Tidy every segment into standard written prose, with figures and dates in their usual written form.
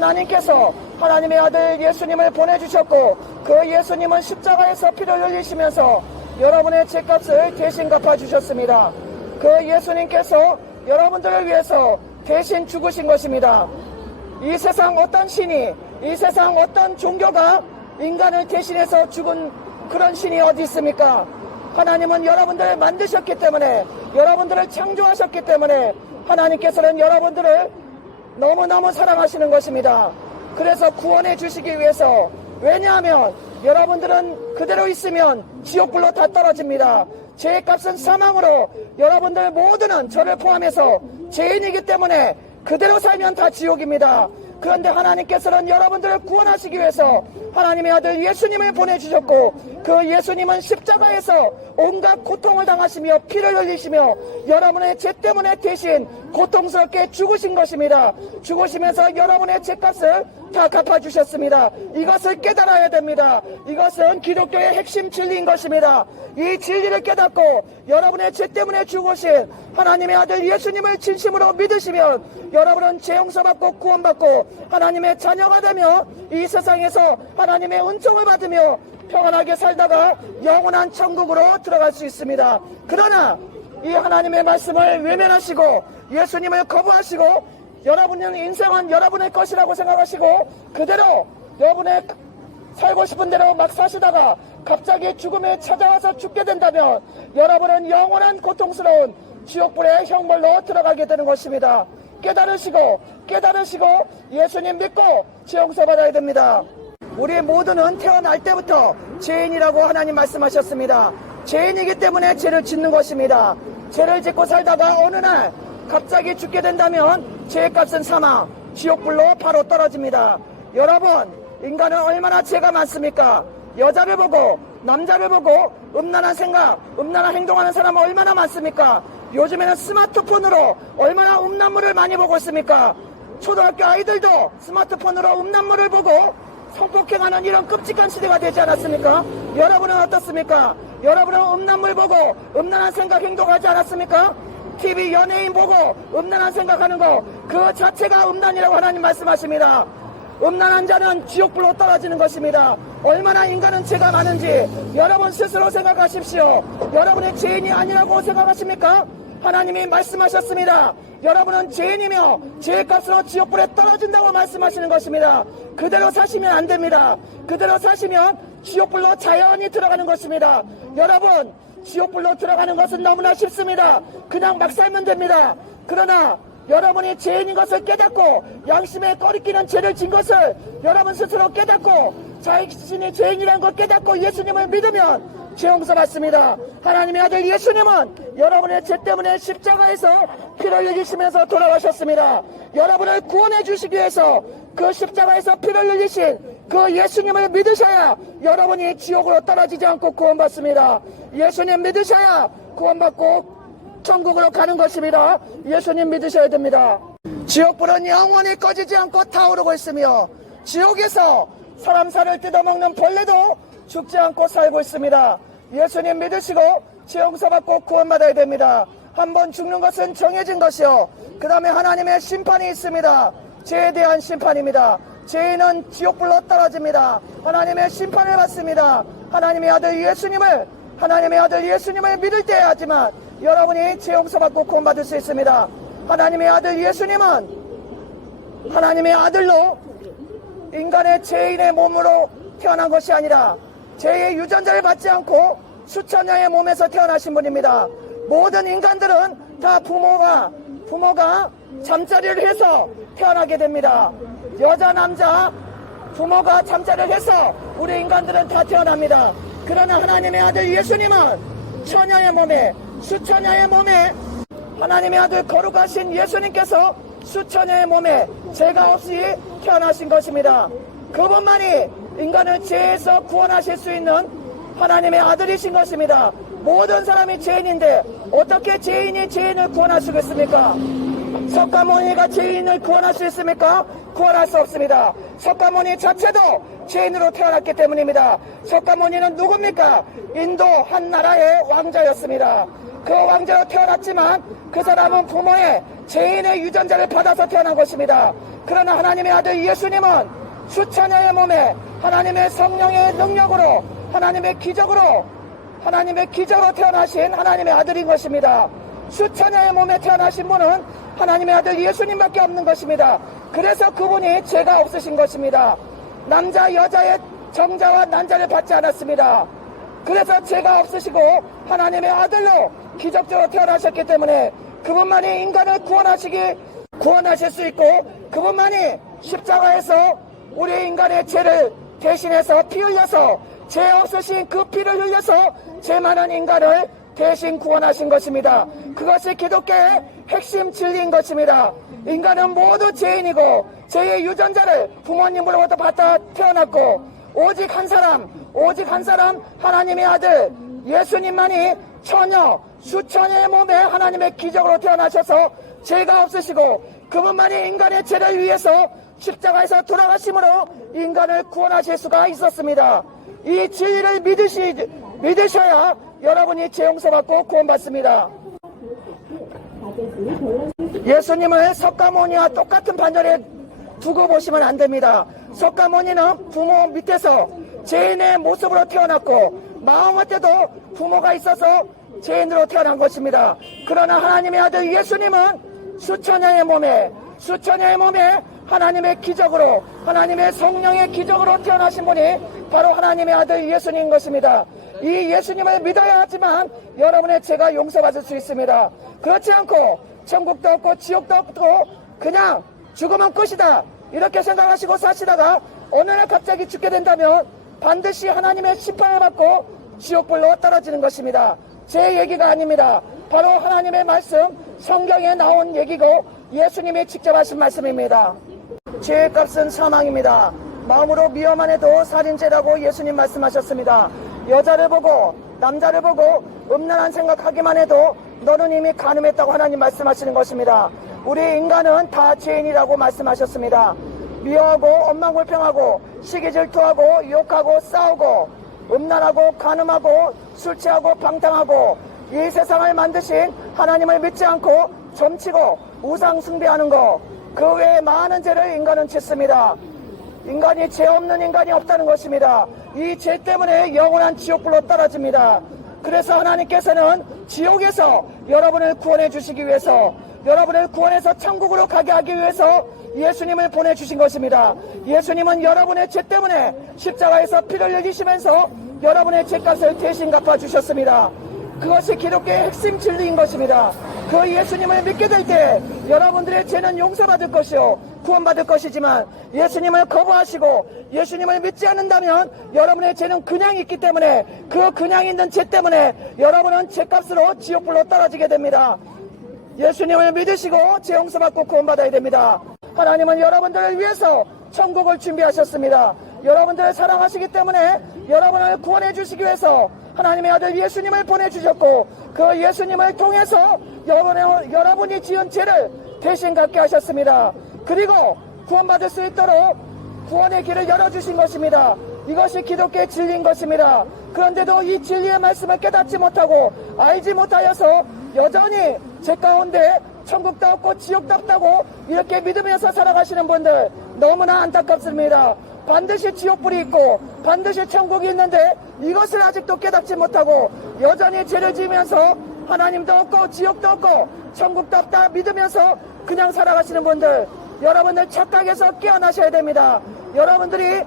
하나님께서 하나님의 아들 예수님을 보내주셨고 그 예수님은 십자가에서 피를 흘리시면서 여러분의 죄값을 대신 갚아주셨습니다. 그 예수님께서 여러분들을 위해서 대신 죽으신 것입니다. 이 세상 어떤 신이, 이 세상 어떤 종교가 인간을 대신해서 죽은 그런 신이 어디 있습니까? 하나님은 여러분들을 만드셨기 때문에, 여러분들을 창조하셨기 때문에 하나님께서는 여러분들을 너무너무 사랑하시는 것입니다. 그래서 구원해 주시기 위해서, 왜냐하면 여러분들은 그대로 있으면 지옥불로 다 떨어집니다. 죄의 값은 사망으로 여러분들 모두는 저를 포함해서 죄인이기 때문에 그대로 살면 다 지옥입니다. 그런데 하나님께서는 여러분들을 구원하시기 위해서 하나님의 아들 예수님을 보내주셨고 그 예수님은 십자가에서 온갖 고통을 당하시며 피를 흘리시며 여러분의 죄 때문에 대신 고통스럽게 죽으신 것입니다. 죽으시면서 여러분의 죄값을 다 갚아주셨습니다. 이것을 깨달아야 됩니다. 이것은 기독교의 핵심 진리인 것입니다. 이 진리를 깨닫고 여러분의 죄 때문에 죽으신 하나님의 아들 예수님을 진심으로 믿으시면 여러분은 죄 용서받고 구원받고 하나님의 자녀가 되며 이 세상에서 하나님의 은총을 받으며 평안하게 살다가 영원한 천국으로 들어갈 수 있습니다. 그러나 이 하나님의 말씀을 외면하시고 예수님을 거부하시고 여러분의 인생은 여러분의 것이라고 생각하시고 그대로 여러분의 살고 싶은 대로 막 사시다가 갑자기 죽음에 찾아와서 죽게 된다면 여러분은 영원한 고통스러운 지옥불의 형벌로 들어가게 되는 것입니다. 깨달으시고 예수님 믿고 죄 용서 받아야 됩니다. 우리 모두는 태어날 때부터 죄인이라고 하나님 말씀하셨습니다. 죄인이기 때문에 죄를 짓는 것입니다. 죄를 짓고 살다가 어느 날 갑자기 죽게 된다면 죄의 값은 사망, 지옥불로 바로 떨어집니다. 여러분, 인간은 얼마나 죄가 많습니까? 여자를 보고 남자를 보고 음란한 생각, 음란한 행동하는 사람은 얼마나 많습니까? 요즘에는 스마트폰으로 얼마나 음란물을 많이 보고 있습니까? 초등학교 아이들도 스마트폰으로 음란물을 보고 성폭행하는 이런 끔찍한 시대가 되지 않았습니까? 여러분은 어떻습니까? 여러분은 음란물 보고 음란한 생각 행동하지 않았습니까? TV 연예인 보고 음란한 생각하는 거 그 자체가 음란이라고 하나님 말씀하십니다. 음란한 자는 지옥불로 떨어지는 것입니다. 얼마나 인간은 죄가 많은지 여러분 스스로 생각하십시오. 여러분의 죄인이 아니라고 생각하십니까? 하나님이 말씀하셨습니다. 여러분은 죄인이며 죄의 값으로 지옥불에 떨어진다고 말씀하시는 것입니다. 그대로 사시면 안 됩니다. 그대로 사시면 지옥불로 자연히 들어가는 것입니다. 여러분, 지옥불로 들어가는 것은 너무나 쉽습니다. 그냥 막 살면 됩니다. 그러나 여러분이 죄인인 것을 깨닫고 양심에 꺼리끼는 죄를 진 것을 여러분 스스로 깨닫고 자신이 죄인이라는 걸 깨닫고 예수님을 믿으면 죄 용서 받습니다. 하나님의 아들 예수님은 여러분의 죄 때문에 십자가에서 피를 흘리시면서 돌아가셨습니다. 여러분을 구원해 주시기 위해서 그 십자가에서 피를 흘리신 그 예수님을 믿으셔야 여러분이 지옥으로 떨어지지 않고 구원받습니다. 예수님 믿으셔야 구원받고 천국으로 가는 것입니다. 예수님 믿으셔야 됩니다. 지옥불은 영원히 꺼지지 않고 타오르고 있으며 지옥에서 사람 살을 뜯어먹는 벌레도 죽지 않고 살고 있습니다. 예수님 믿으시고 죄 용서받고 구원받아야 됩니다. 한번 죽는 것은 정해진 것이요. 그 다음에 하나님의 심판이 있습니다. 죄에 대한 심판입니다. 죄인은 지옥불로 떨어집니다. 하나님의 심판을 받습니다. 하나님의 아들 예수님을 믿을 때야지만 여러분이 죄 용서받고 구원받을 수 있습니다. 하나님의 아들 예수님은 하나님의 아들로 인간의 죄인의 몸으로 태어난 것이 아니라 죄의 유전자를 받지 않고 수천녀의 몸에서 태어나신 분입니다. 모든 인간들은 다 부모가 잠자리를 해서 태어나게 됩니다. 여자 남자 부모가 잠자리를 해서 우리 인간들은 다 태어납니다. 그러나 하나님의 아들 예수님은 처녀의 몸에 수처녀의 몸에 하나님의 아들 거룩하신 예수님께서 수처녀의 몸에 죄가 없이 태어나신 것입니다. 그분만이 인간을 죄에서 구원하실 수 있는 하나님의 아들이신 것입니다. 모든 사람이 죄인인데 어떻게 죄인이 죄인을 구원할 수 있겠습니까? 석가모니가 죄인을 구원할 수 있습니까? 구원할 수 없습니다. 석가모니 자체도 죄인으로 태어났기 때문입니다. 석가모니는 누굽니까? 인도 한 나라의 왕자였습니다. 그 왕자로 태어났지만 그 사람은 부모의 죄인의 유전자를 받아서 태어난 것입니다. 그러나 하나님의 아들 예수님은 수천여의 몸에 하나님의 성령의 능력으로 하나님의 기적으로 태어나신 하나님의 아들인 것입니다. 수천여의 몸에 태어나신 분은 하나님의 아들 예수님밖에 없는 것입니다. 그래서 그분이 죄가 없으신 것입니다. 남자 여자의 정자와 난자를 받지 않았습니다. 그래서 죄가 없으시고 하나님의 아들로 기적적으로 태어나셨기 때문에 그분만이 인간을 구원하실 수 있고, 그분만이 십자가에서 우리 인간의 죄를 대신해서 피 흘려서, 죄 없으신 그 피를 흘려서 죄 많은 인간을 대신 구원하신 것입니다. 그것이 기독교의 핵심 진리인 것입니다. 인간은 모두 죄인이고 죄의 유전자를 부모님으로부터 받아 태어났고, 오직 한 사람 하나님의 아들 예수님만이 수천여의 몸에 하나님의 기적으로 태어나셔서 죄가 없으시고, 그분만이 인간의 죄를 위해서 십자가에서 돌아가심으로 인간을 구원하실 수가 있었습니다. 이 진리를 믿으셔야 여러분이 죄 용서받고 구원받습니다. 예수님을 석가모니와 똑같은 반열에 두고 보시면 안 됩니다. 석가모니는 부모 밑에서 죄인의 모습으로 태어났고, 마음 때도 부모가 있어서 죄인으로 태어난 것입니다. 그러나 하나님의 아들 예수님은 수천여의 몸에 하나님의 기적으로, 하나님의 성령의 기적으로 태어나신 분이 바로 하나님의 아들 예수님인 것입니다. 이 예수님을 믿어야 하지만 여러분의 죄가 용서받을 수 있습니다. 그렇지 않고 천국도 없고 지옥도 없고 그냥 죽으면 끝이다 이렇게 생각하시고 사시다가 어느 날 갑자기 죽게 된다면 반드시 하나님의 심판을 받고 지옥불로 떨어지는 것입니다. 제 얘기가 아닙니다. 바로 하나님의 말씀, 성경에 나온 얘기고 예수님이 직접 하신 말씀입니다. 죄의 값은 사망입니다. 마음으로 미워만 해도 살인죄라고 예수님 말씀하셨습니다. 여자를 보고 남자를 보고 음란한 생각하기만 해도 너는 이미 간음했다고 하나님 말씀하시는 것입니다. 우리 인간은 다 죄인이라고 말씀하셨습니다. 미워하고 원망불평하고 시기질투하고 욕하고 싸우고 음란하고 간음하고 술 취하고 방탕하고 이 세상을 만드신 하나님을 믿지 않고 점치고 우상 숭배하는 것, 그 외에 많은 죄를 인간은 짓습니다. 인간이 죄 없는 인간이 없다는 것입니다. 이 죄 때문에 영원한 지옥불로 떨어집니다. 그래서 하나님께서는 지옥에서 여러분을 구원해 주시기 위해서, 여러분을 구원해서 천국으로 가게 하기 위해서 예수님을 보내주신 것입니다. 예수님은 여러분의 죄 때문에 십자가에서 피를 흘리시면서 여러분의 죄값을 대신 갚아주셨습니다. 그것이 기독교의 핵심 진리인 것입니다. 그 예수님을 믿게 될 때 여러분들의 죄는 용서받을 것이요 구원받을 것이지만, 예수님을 거부하시고 예수님을 믿지 않는다면 여러분의 죄는 그냥 있기 때문에 그 그냥 있는 죄 때문에 여러분은 죄값으로 지옥불로 떨어지게 됩니다. 예수님을 믿으시고 죄 용서받고 구원받아야 됩니다. 하나님은 여러분들을 위해서 천국을 준비하셨습니다. 여러분들을 사랑하시기 때문에 여러분을 구원해 주시기 위해서 하나님의 아들 예수님을 보내주셨고, 그 예수님을 통해서 여러분이 지은 죄를 대신 갚게 하셨습니다. 그리고 구원받을 수 있도록 구원의 길을 열어주신 것입니다. 이것이 기독교의 진리인 것입니다. 그런데도 이 진리의 말씀을 깨닫지 못하고 알지 못하여서 여전히 죄 가운데 천국도 없고 지옥도 없다고 이렇게 믿으면서 살아가시는 분들 너무나 안타깝습니다. 반드시 지옥불이 있고 반드시 천국이 있는데 이것을 아직도 깨닫지 못하고 여전히 죄를 지으면서 하나님도 없고 지옥도 없고 천국도 없다 믿으면서 그냥 살아가시는 분들, 여러분들 착각해서 깨어나셔야 됩니다. 여러분들이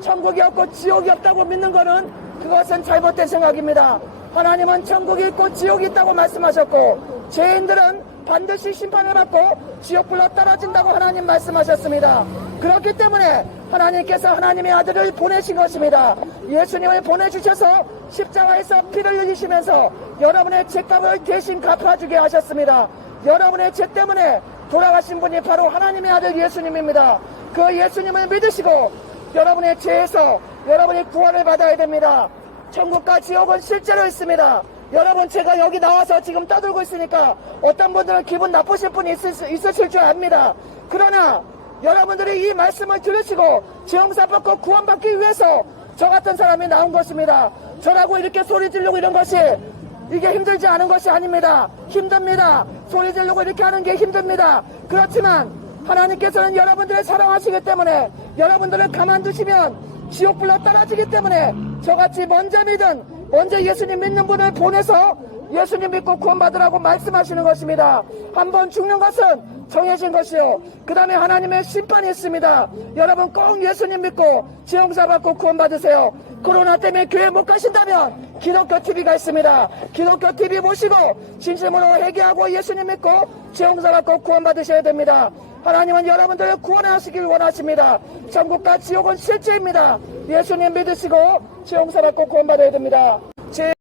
천국이 없고 지옥이 없다고 믿는 것은 그것은 잘못된 생각입니다. 하나님은 천국이 있고 지옥이 있다고 말씀하셨고 죄인들은 반드시 심판을 받고 지옥불로 떨어진다고 하나님 말씀하셨습니다. 그렇기 때문에 하나님께서 하나님의 아들을 보내신 것입니다. 예수님을 보내주셔서 십자가에서 피를 흘리시면서 여러분의 죄값을 대신 갚아주게 하셨습니다. 여러분의 죄 때문에 돌아가신 분이 바로 하나님의 아들 예수님입니다. 그 예수님을 믿으시고 여러분의 죄에서 여러분이 구원을 받아야 됩니다. 천국과 지옥은 실제로 있습니다. 여러분, 제가 여기 나와서 지금 떠들고 있으니까 어떤 분들은 기분 나쁘실 분이 있으실 줄 압니다. 그러나 여러분들이 이 말씀을 들으시고 죄 용서 받고 구원받기 위해서 저 같은 사람이 나온 것입니다. 저라고 이렇게 소리 지르고 이런 것이 이게 힘들지 않은 것이 아닙니다. 힘듭니다. 소리 지르고 이렇게 하는 게 힘듭니다. 그렇지만 하나님께서는 여러분들을 사랑하시기 때문에 여러분들을 가만두시면 지옥불로 떨어지기 때문에 저같이 먼저 예수님 믿는 분을 보내서 예수님 믿고 구원받으라고 말씀하시는 것입니다. 한번 죽는 것은 정해진 것이요. 그 다음에 하나님의 심판이 있습니다. 여러분 꼭 예수님 믿고 지형사 받고 구원받으세요. 코로나 때문에 교회 못 가신다면 기독교 TV가 있습니다. 기독교 TV 보시고 진심으로 회개하고 예수님 믿고 지형사 받고 구원받으셔야 됩니다. 하나님은 여러분들을 구원하시길 원하십니다. 천국과 지옥은 실제입니다. 예수님 믿으시고 지형사 받고 구원받아야 됩니다.